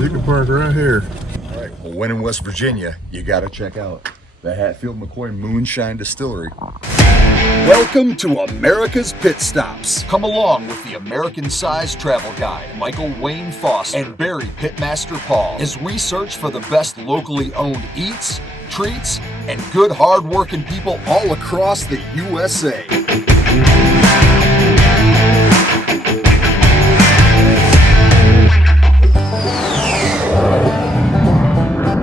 You can park right here. All right, well, when in West Virginia, you got to check out the Hatfield and McCoy Moonshine Distillery. Welcome to America's Pit Stops. Come along with the American-Sized Travel Guide, Michael Wayne Foster and Barry Pitmaster Paul, as we search for the best locally owned eats, treats, and good hard-working people all across the USA.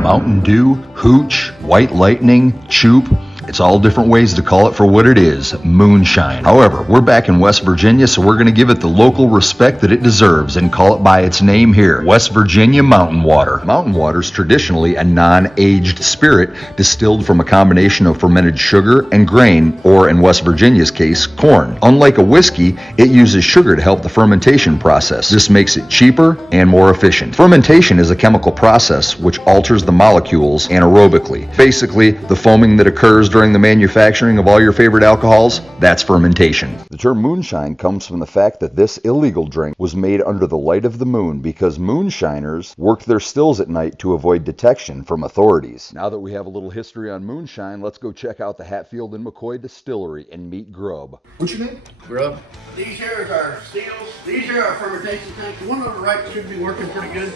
Mountain Dew, Hooch, White Lightning, Choop. It's all different ways to call it for what it is, moonshine. However, we're back in West Virginia, so we're going to give it the local respect that it deserves and call it by its name here, West Virginia Mountain Water. Mountain Water is traditionally a non-aged spirit distilled from a combination of fermented sugar and grain, or in West Virginia's case, corn. Unlike a whiskey, it uses sugar to help the fermentation process. This makes it cheaper and more efficient. Fermentation is a chemical process which alters the molecules anaerobically. Basically, the foaming that occurs during the manufacturing of all your favorite alcohols, that's fermentation. The term moonshine comes from the fact that this illegal drink was made under the light of the moon because moonshiners worked their stills at night to avoid detection from authorities. Now that we have a little history on moonshine, let's go check out the Hatfield and McCoy Distillery and meet Grub. What's your name? Grub. These here are our seals. These here are our fermentation tanks. The one on the right should be working pretty good.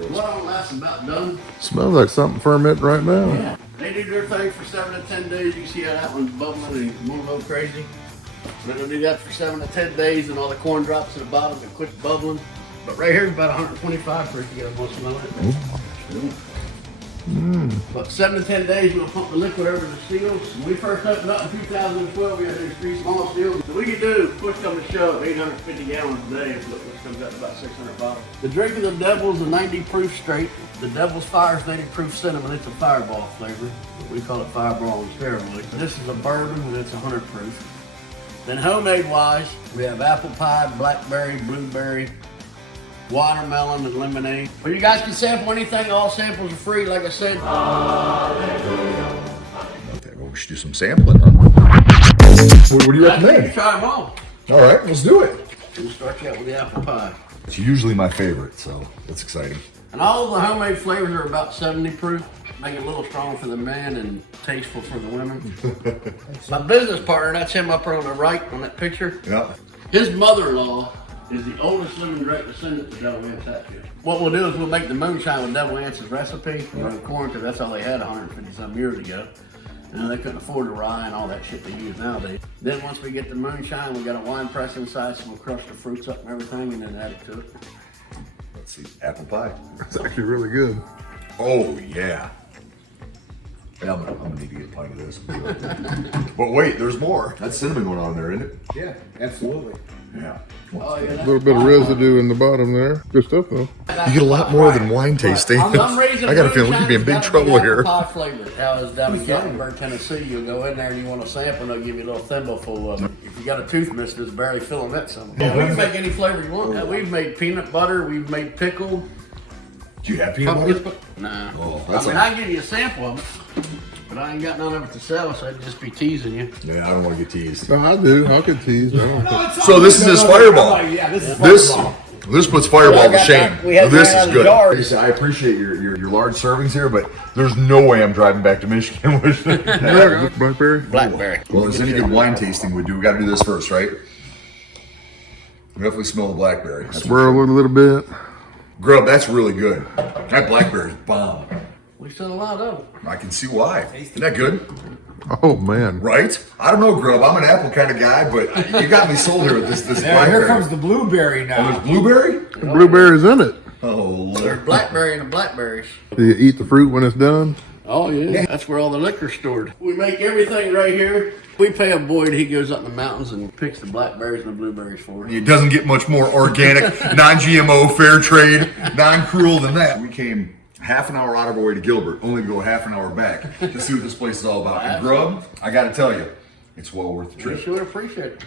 The one on the left's about done. Smells like something fermenting right now. Yeah. They do their thing for 7 to 10 days. You can see how that one's bubbling and moving a little crazy. They're gonna do that for 7 to 10 days and all the corn drops to the bottom and quit bubbling. But right here is about 125 for it to get a little smell it. About 7 to 10 days, we'll pump the liquid over the seals. When we first opened up in 2012, we had these 3 small seals. So we could do, push come to shove, 850 gallons a day, which comes out to about 600 bottles. The drink of the devil's a 90 proof straight. The Devil's Fire is 90 proof cinnamon. It's a fireball flavor. We call it fireball on steroids. This is a bourbon, and it's 100 proof. Then homemade wise, we have apple pie, blackberry, blueberry, watermelon, and lemonade. Well, you guys can sample anything. All samples are free, like I said. Okay, well, we should do some sampling, huh? What do you recommend? Try them all. All right, let's do it. We'll start you out with the apple pie. It's usually my favorite, so that's exciting. And all the homemade flavors are about 70 proof. Make it a little strong for the men and tasteful for the women. My business partner, that's him up there on the right on that picture. Yeah. His mother-in-law is the oldest living direct descendant to Devil Anse Hatfield. What we'll do is we'll make the moonshine with Devil Anse's recipe. Run corn, because that's all they had 150 some years ago. And they couldn't afford the rye and all that shit they use nowadays. Then once we get the moonshine, we got a wine press inside, so we'll crush the fruits up and everything and then add it to it. Let's see, apple pie. It's actually really good. Oh, yeah. Yeah, I'm gonna need to get a pint of this. But wait, there's more. That's cinnamon going on there, isn't it? Yeah, absolutely. Yeah. Oh, yeah, A little bit of residue in the bottom there. Good stuff though. You get a lot more than wine tasting. I got a feeling we could be in big trouble here. Pie flavor. Now it's down in Gatlinburg, Tennessee. You'll go in there and you want a sample, and they'll give you a little thimble full of it. If you got a tooth mister, it's barely filling that something. Yeah, we can make any flavor you want. Now, we've made peanut butter. We've made pickle. Do you have peanut butter? Nah. Oh, I can give you a sample of it, but I ain't got none of it to sell, so I'd just be teasing you. Yeah, I don't want to get teased. No, I do. I'll get teased. So this is his fireball. Yeah, this is fireball. This puts fireball to shame. We had This ran is out of good. jars. I appreciate your large servings here, but there's no way I'm driving back to Michigan with Blackberry. Blackberry. Well, as any good wine tasting would do, we got to do this first, right? We definitely smell the blackberry. Swirl it a little bit. Grub, that's really good. That blackberry's bomb. We sell a lot of them. I can see why. Isn't that good? Oh man. Right? I don't know, Grub. I'm an apple kind of guy, but you got me sold here with this blackberry. Here comes the blueberry now. Oh, there's blueberry? The blueberry's in it. Oh, There's blackberry and the blackberries. Do you eat the fruit when it's done? Oh yeah, that's where all the liquor's stored. We make everything right here. We pay a Boyd, he goes up in the mountains and picks the blackberries and the blueberries for us. it doesn't get much more organic, non-GMO, fair trade, non-cruel than that. We came half an hour out of our way to Gilbert, only to go half an hour back to see what this place is all about. And Grub, I got to tell you, it's well worth the We trip. sure appreciate it.